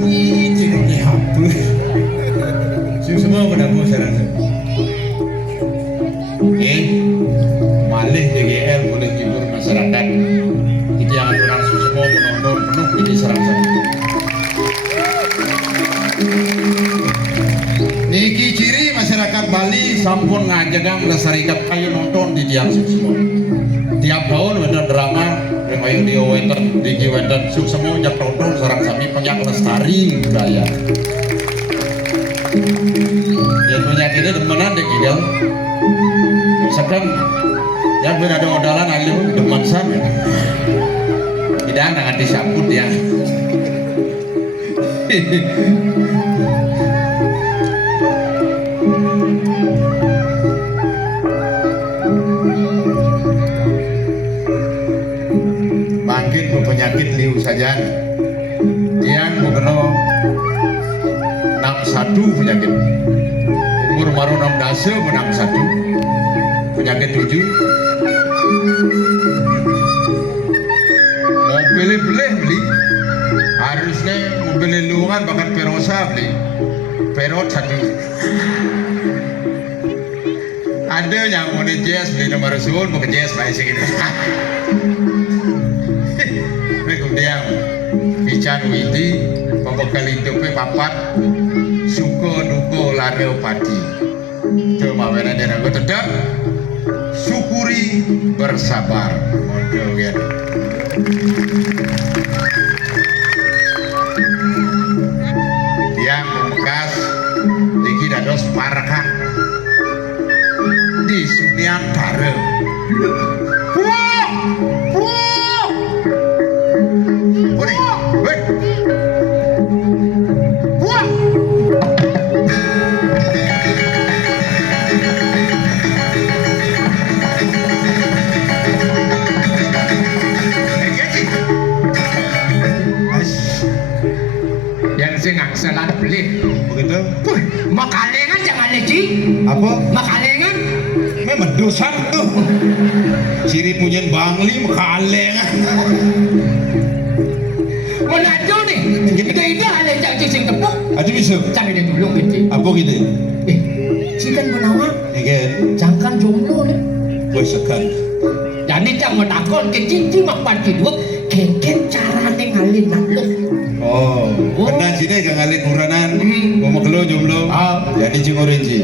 Tidak dihapus. Semua pendamping saya rasa. Malih DGL boleh hibur masyarakat. Itu yang aturan semua penonton penuh ini serang-serang. Niki ciri masyarakat Bali sampun ngajagang lestarikan kayu nonton di tiang semua. Tiap tahun ada drama yang kayu di Wenten, di Wenten, semua jak nonton serang sami penyak lestari budaya. Yang punya kita demenan dek ideal. Misalkan yang berada odalan alim demen sana. Tidak ada disambut ya. Bangkit penyakit liu saja. Yang mengenal 61 penyakit. Umur baru 6 dasa menang 1. Penyakit 7. Mau beli harusnya mau beli luangan bahkan perosa beli perot 1. Ada yang mau di jazz beli nomor suun mau ke jazz baik segitu. Kemudian Pican Widi pembekal hidupnya papat suko duko lareo pati. Cuma mana dia nak tetap syukuri bersabar. Mondol kan. Yang membekas tinggi dados parkah di Sudiantara. Ngakselan beli Begitu? makalengan jangan lagi Apa? makalengan Memang dosa tuh. Ciri punya bangli makaleng. Manado nih ide ada yang cicing tepuk Ada bisa? jangan dia dulu gitu Apa gitu? sikan benawang Again, jangan jomblo nih bosakan. jadi jangan takon ke cincin makpan hidup keken carane ngalin nakluk. Oh, kena sini kang alik kuranan, mau kelo jomblo. Jadi cingorenji.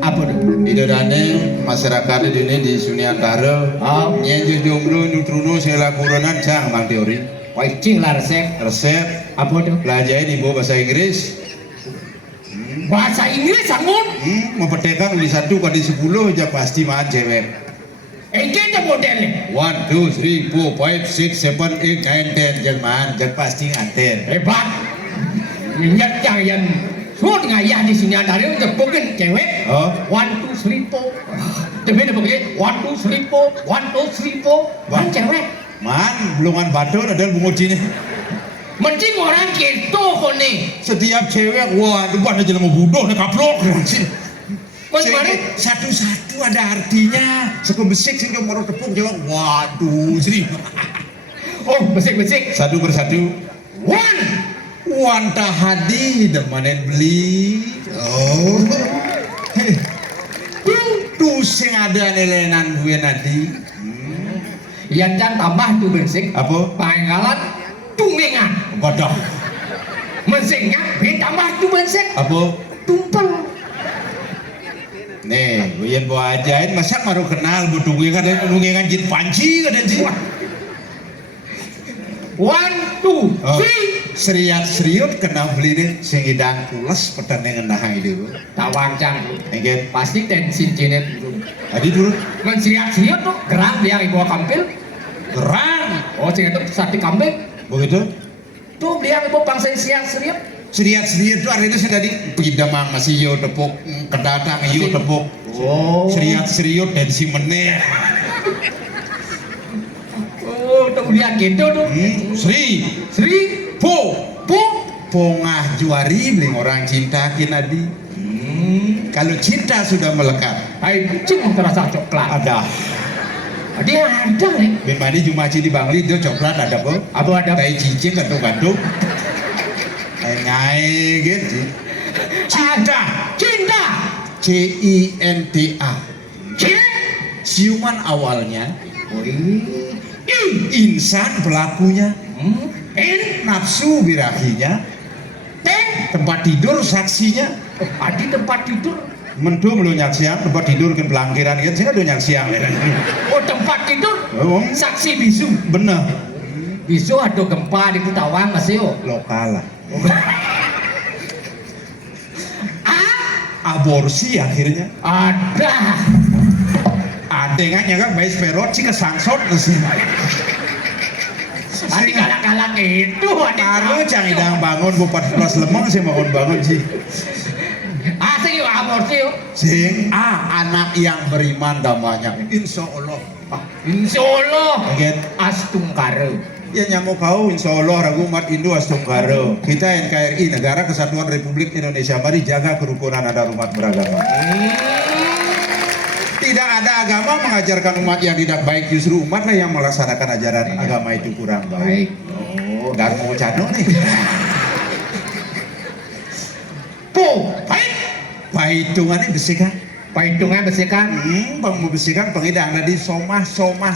Apa tuh? Idodane masyarakat di sini di Sudiantara. Nyenju jomblo nutruno sela kuranan cang mang teori. Wajing lah resep. Resep Apa tuh? pelajarin ibu bahasa Inggris. Bahasa Inggris sangun. Mempertekan di 1 kali 10 aja pasti mah cewek. Kita modelnya 1, 2, 3, 4, 5, 6, 7, 8, 9, 10 Jerman, jangan pasti nganten. hebat. Minyak yang suruh ngayah di sini ada yang tepukin cewek. 1, 2, 3, 4. Tapi ada begini 1, 2, 3, 4. 1, 2, 3, 4. Kan cewek. Man, belum batur ada bungut sini. Mending orang gitu kok nih. Setiap cewek, wah, itu ada jalan mau budoh, nih kaplok. Kemarin Satu-satu ada artinya. Sekembesik sih mau tepuk jawab, waduh, sini. oh besik-besik. Satu persatu. One. Wanta hadi demanen beli. Oh. Tuh sing ada nelenan gue nanti. Yang jangan tambah tuh besik. Apa? Panggalan tumengan. Bodoh. Mesiknya tambah tuh besik. Apa? Tumpel. Nih, gue bawa ajain, masa baru kenal butuh gue kan nungengan jin panci kan sih. 1, 2, 3. Seriat kena beli deh, sing hidang pulas pertandingan nah itu. Tawancang. Engget, Pasti tensin jenet dulu. tadi dulu Mensiap-siap tuh gerak dia ibu kampil. gerang, Oh sing itu sate kambing. begitu. Tuh dia ibu bangsa siap-siap. Seriat itu artinya sudah di pidamang masih yo tepuk kedatang yo tepuk. Oh. Seriat dan si meneh. Oh, tuh dia gitu tuh. Sri, Sri, po, Bu, pongah juari beli orang cinta kinadi. Kalau cinta sudah melekat, hai cing terasa coklat. ada. Dia ada nih. Ben mandi Jumaci di Bangli itu coklat ada kok. Apa ada? Tai cincin gantung-gantung. Ngai gitu. Cinta. Cinta. CINTA. C. Ciuman awalnya, I. insan pelakunya, N. nafsu birahinya, T. tempat tidur saksinya. Adi tempat tidur. Mendung lu nyak siang tempat tidur kan pelangkiran kan saya nyak siang. Oh tempat tidur. Oh, Saksi bisu. bener. Bisu ada gempa di Kutawang masih yo. Lokal lah. A. Aborsi akhirnya. Ada. Adengannya kan bayi sperot sih kesangsot sih. Adi galak-galak itu. Baru jangan idang bangun bupat plus lemong sih bangun sih. Asik yuk aborsi yuk. Sing anak yang beriman damanya. Insya Allah. Insya Allah. Mungkin Astungkara. ya nyamuk kau Insya Allah ragu umat Hindu astungkara. Kita NKRI Negara Kesatuan Republik Indonesia, mari jaga kerukunan antar umat beragama. Tidak ada agama mengajarkan umat yang tidak baik, justru umatlah yang melaksanakan ajaran agama itu kurang baik. Oh, dan mau cano nih. Po, baik. Pahitungannya besikan. Pahitungnya bersihkan. Bang membersihkan pengidang tadi somah seumah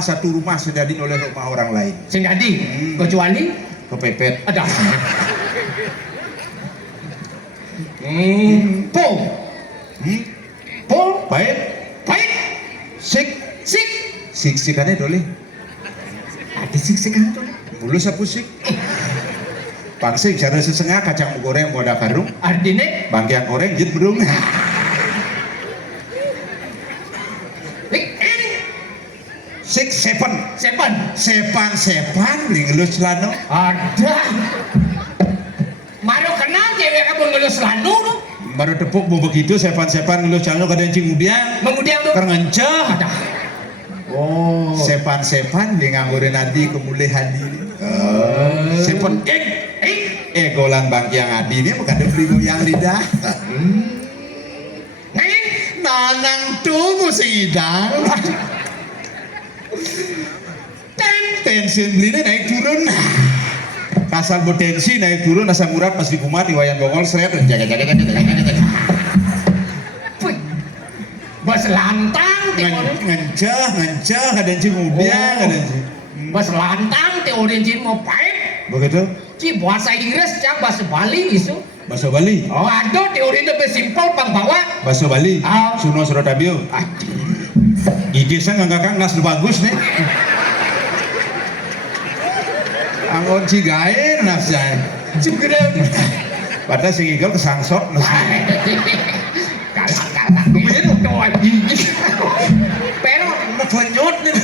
satu rumah sudah oleh rumah orang lain. Sing tadi kecuali Kepepet. ada. Po, po, Baik. baik. Sik. Sik. Sik-sikannya dole. Ada sik-sikan tuh. Mulu sapu sik. Pangsik cara sesengah kacang goreng moda karung. Artinya, Bangkiang goreng jit bedung. Sik sepan. Sepan beli ngelus lano. ada. Maru kenal cewek kamu ngelus lanu tuh. Baru tepuk mau begitu sepan ngelus lano kadang cing mudian. Mengudiang tuh. Kerenceh. Ada. Oh. Sepan beli nganggurin nanti kemulai hadi. Sepan golang bangkiang adi ini bukan beli goyang lidah. Nanang tuh musik idang. Tensi belinya naik turun. Asal potensi naik turun asam urat pas dikumat di wayan bongol seret jaga. Bos lantang Ngenceh ada cing mudian ada cing. Bos lantang teori cing mau pahit. Begitu? Ci bahasa Inggris cak bahasa Bali isu. Bahasa Bali. Oh ada teori lebih simpel bang bawa. Bahasa Bali. Ah. Suno Surotabio. Ide saya nggak kang nas bagus nih. Angon cigain nasnya. Cugede. Padahal si Igel kesangsot nas. Kalah. Begitu doa gigi. Pero Ngenyot nih.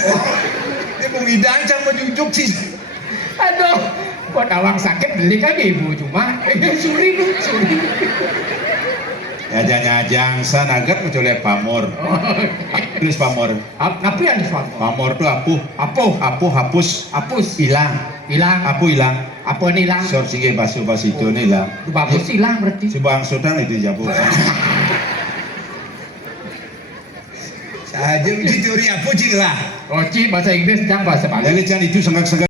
Ini mau ngidang cang menjujuk sih. aduh, buat awang sakit beli kan ibu cuma suri. Nyajang sanagat mencolek pamor. Terus pamor. Apa yang disebut? Pamor tuh apuh hapus hilang. Apuh hilang. Apa nih hilang? Sor singe basu itu nih hilang. Bagus hilang berarti. Si Bang Sultan itu jabut. Saja uji teori apa cing lah. Roci bahasa Inggris jangan bahasa Bali. Jadi jangan itu sangat